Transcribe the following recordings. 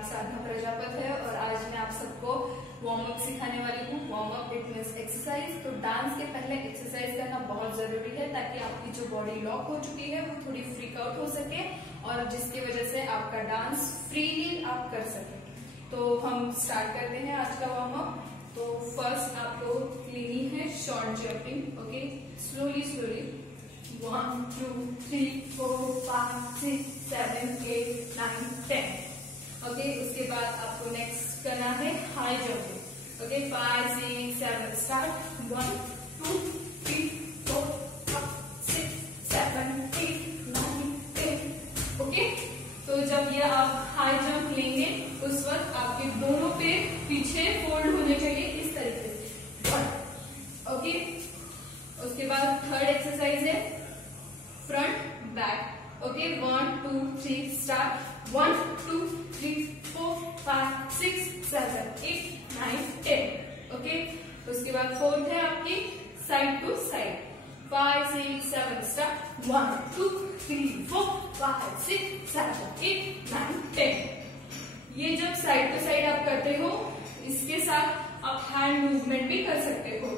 नाम साधना प्रजापत है और आज मैं आप सबको वार्म अप सिखाने वाली हूँ। Warm up it means exercise. तो डांस के पहले एक्सरसाइज करना बहुत जरूरी है ताकि आपकी जो बॉडी लॉक हो चुकी है वो थोड़ी फ्रीक आउट हो सके और जिसकी वजह से आपका डांस फ्रीली आप कर सके। तो हम स्टार्ट करते हैं आज का वार्म अप। तो फर्स्ट आपको लेनी है short jumping. Okay, slowly slowly 1 2 3 4 5 6 7 8 9 10। Okay, उसके बाद आपको नेक्स्ट करना है high jumping. Okay, 5 6 7 start 1 2 3 4 5 6 7 8 9 10। Okay, तो जब ये आप हाई जंप लेंगे उस वक्त आपके दोनों पैर पीछे फोल्ड होने चाहिए इस तरीके से। 1। ओके, उसके बाद थर्ड एक्सरसाइज है front back. Okay, 1 2 3 start 1 2 3 4 5 6 7 8 9 10। Okay, उसके बाद फोर्थ है आपकी साइड टू साइड 5 6 7 स्टार्ट 1 2 3 4 5 6 7 8 9 10। ये जब साइड टू साइड आप करते हो इसके साथ आप हैंड मूवमेंट भी कर सकते हो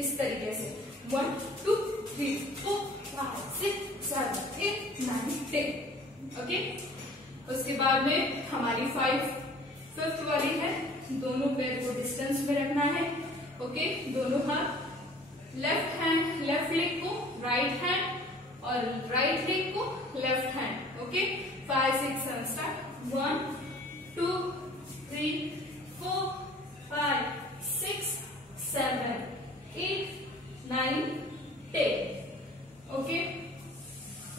इस तरीके से 1 2 3 4 5 6 7 8 9 10। ओके, उसके बाद में हमारी फिफ्थ वाली है दोनों पैर को डिस्टेंस में रखना है। ओके, दोनों हाथ लेफ्ट हैंड लेफ्ट लेग को राइट हैंड और राइट लेग को left hand. Okay, 5 6 7 start 1 2 3 4 5 6 7 8 9 10। Okay,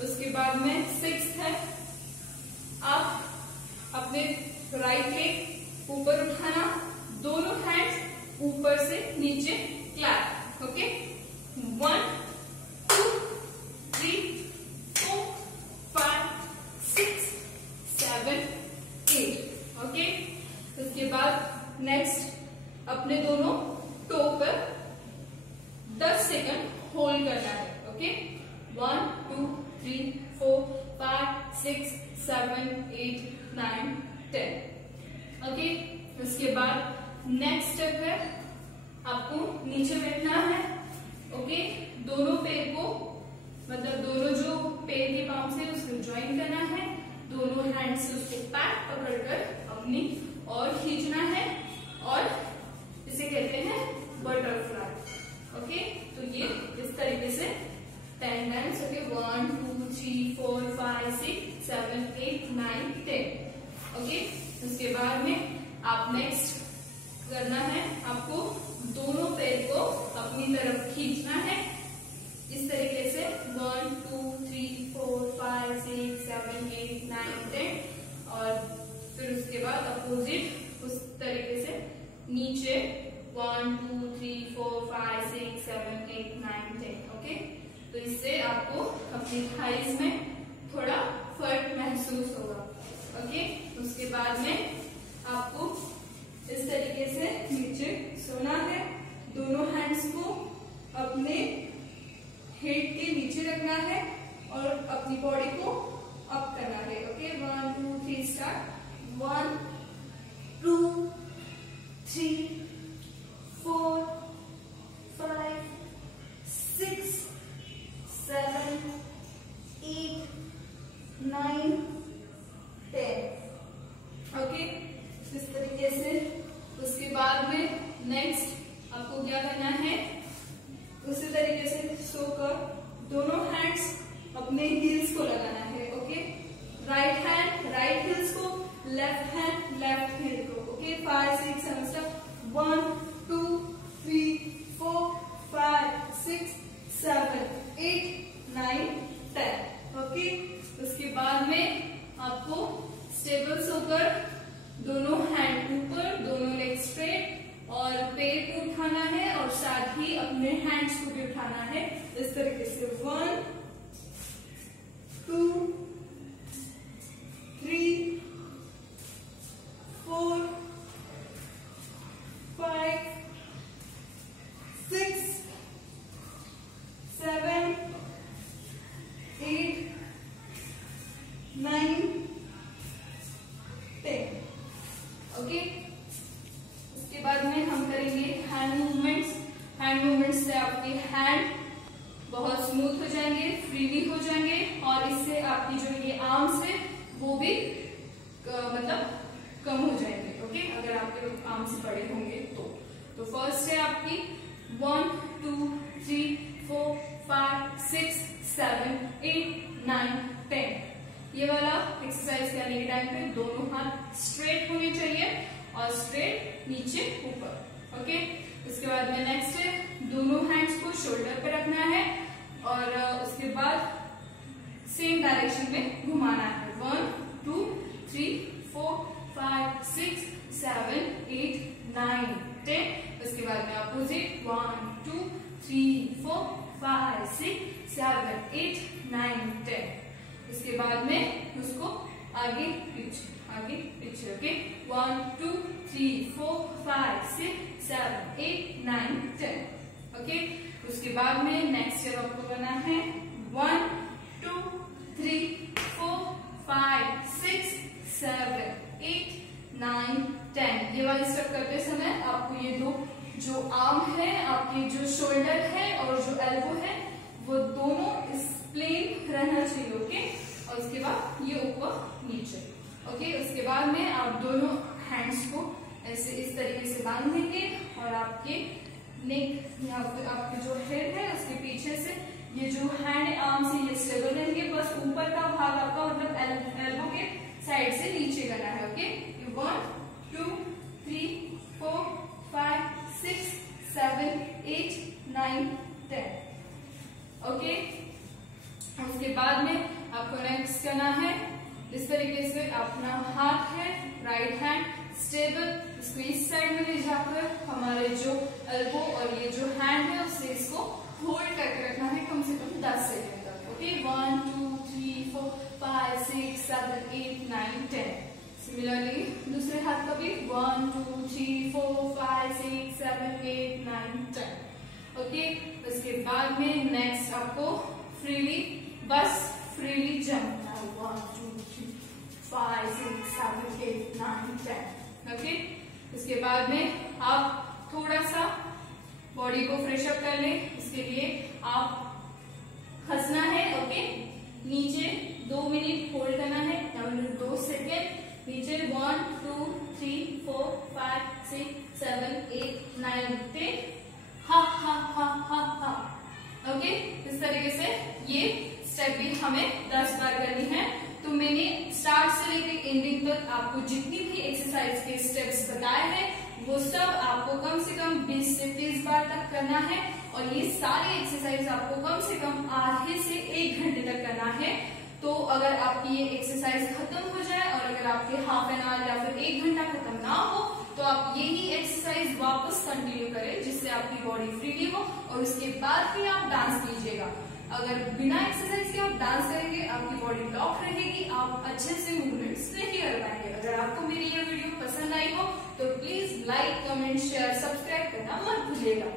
उसके बाद में 6th है आप अपने राइट लेग ऊपर उठाना, दोनों हैंड्स ऊपर से नीचे क्लैप। ओके, 1 2 3 4 5 6 7 8। ओके, उसके बाद नेक्स्ट अपने दोनों टो पर 10 सेकंड होल्ड करना है। ओके, 1 2 3 4 5 6 7 8 9 10। ओके, उसके बाद नेक्स्ट स्टेप है आपको नीचे बैठना है। ओके, दोनों पैर को मतलब दोनों जो पैर के पांव से उसको ज्वाइन करना है, दोनों हैंड से उसको पैक पकड़कर अपनी और खींचना है और इसे कहते हैं बटरफ्लाई। ओके, तो ये इस तरीके से 10 टाइम्स। ओके, 1 2 3 4 5 6 7 8 9 10। ओके, उसके बाद में आप नेक्स्ट करना है आपको दोनों पैर को अपनी तरफ खींचना है इस तरीके से 1 2 3 4 5 6 7 8 9 10 और फिर उसके बाद अपोजिट उस तरीके से नीचे 1 2 3 4 5 6 7 8 9 10। ओके, तो इससे आपको अपनी थाइज में थोड़ा फर्क महसूस होगा। ओके, उसके बाद में आपको इस तरीके से नीचे सोना है, दोनों हैंड्स को अपने हेड के नीचे रखना है और अपनी बॉडी को अप करना है। Okay, 1 2 3 start 1 2 3 4 5 6 7 8 9 10। ओके, इस तरीके से। उसके बाद में नेक्स्ट आपको क्या करना है उसी तरीके से सोकर दोनों हैंड्स अपने हील्स को लगाना है। Okay, right hand right heels को, लेफ्ट हैंड लेफ्ट हील को। Okay, 5 6 7 step 1 2 3 4 5 6 7 8 9 10। ओके, उसके बाद में आपको स्टेबल सोकर दोनों हैंड ऊपर, दोनों लेग स्ट्रेट और पैर को उठाना है और साथ ही अपने हैंड्स को भी उठाना है इस तरीके से 1 2 3 4 5 6 7 8 9 10। आपके हैंड बहुत स्मूथ हो जाएंगे, फ्रीली हो जाएंगे, और इससे आपकी जो ये आर्म्स है वो भी मतलब कम हो जाएंगे। ओके, अगर आपके आर्म्स बड़े होंगे तो फर्स्ट है आपकी 1 2 3 4 5 6 7 8 9 10। ये वाला एक्सरसाइज करने के टाइम पे दोनों हाथ स्ट्रेट होने चाहिए और स्ट्रेट नीचे ऊपर। ओके, उसके बाद में नेक्स्ट है दोनों हैंड्स को शोल्डर पे रखना है और उसके बाद सेम डायरेक्शन में घुमाना है। 1 2 3 4 5 6 7 8 9 10। उसके बाद में अपोजिट 1 2 3 4 5 6 7 8 9 10। इसके बाद में उसको आगे पीछे। ओके, 1 2 3 4 5 6 7 8 9 10। ओके, उसके बाद में नेक्स्ट स्टेप आपको करना है 1 2 3 4 5 6 7 8 9 10। ये वाली स्टेप करते समय आपको ये दो जो आर्म है, आपके जो शोल्डर है और जो एल्बो है, वो दोनों इस प्लेन रहना चाहिए। ओके, और उसके बाद ये ऊपर नीचे। ओके, उसके बाद में आप दोनों हैंड्स को ऐसे इस तरीके से बांध देंगे और आपके नेक यहाँ पे आपके जो हेड है उसके पीछे से ये जो हैंड आर्म से ये स्टेबल रहेंगे। बस ऊपर का भाग आपका मतलब एल्बो के साइड से नीचे करना है। ओके, 1 2 3 4 5 6 7 8 9 10। ओके, उसके बाद में आपको नेक्स्ट करना है इस तरीके से अपना हाथ है राइट हैंड स्टेबल, इसको इस साइड में ले जाकर हमारे जो एल्बो और ये जो हैंड है उससे इसको होल्ड करके रखना है कम से कम 10 सेकंड तक। ओके, 1 2 3 4 5 6 7 8 9 10। सिमिलरली दूसरे हाथ का भी 1 2 3 4 5 6 7 8 9 10। ओके, उसके बाद में नेक्स्ट आपको फ्रीली जंप 1 2 3 5 6 7 8 9 10। ओके, इसके बाद में आप थोड़ा सा बॉडी को फ्रेश अप कर लें। इसके लिए आप हंसना है। ओके, नीचे 2 मिनट होल्ड करना है, 2 सेकेंड नीचे 1 2 3 4 5 6 7 8 9 10। हा हा हा हा हा। ओके, इस तरीके से ये स्टेप भी हमें 10 बार करनी है। तो मैंने स्टार्ट से लेकर एंडिंग तक आपको जितनी भी एक्सरसाइज के स्टेप्स बताए हैं वो सब आपको कम से कम 20 से 30 बार तक करना है और ये सारी एक्सरसाइज आपको कम से कम आधे से 1 घंटे तक करना है। तो अगर आपकी ये एक्सरसाइज खत्म हो जाए और अगर आपके हाफ एन आवर या फिर 1 घंटा खत्म ना हो तो आप यही एक्सरसाइज वापस कंटिन्यू करें जिससे आपकी बॉडी फ्रीली हो और उसके बाद ही आप डांस कीजिएगा। अगर बिना एक्सरसाइज के आप डांस करेंगे आपकी बॉडी लॉक रहेगी, आप अच्छे से मूवमेंट्स नहीं कर पाएंगे। अगर आपको मेरी ये वीडियो पसंद आई हो तो please like comment share subscribe करना मत भूलिएगा।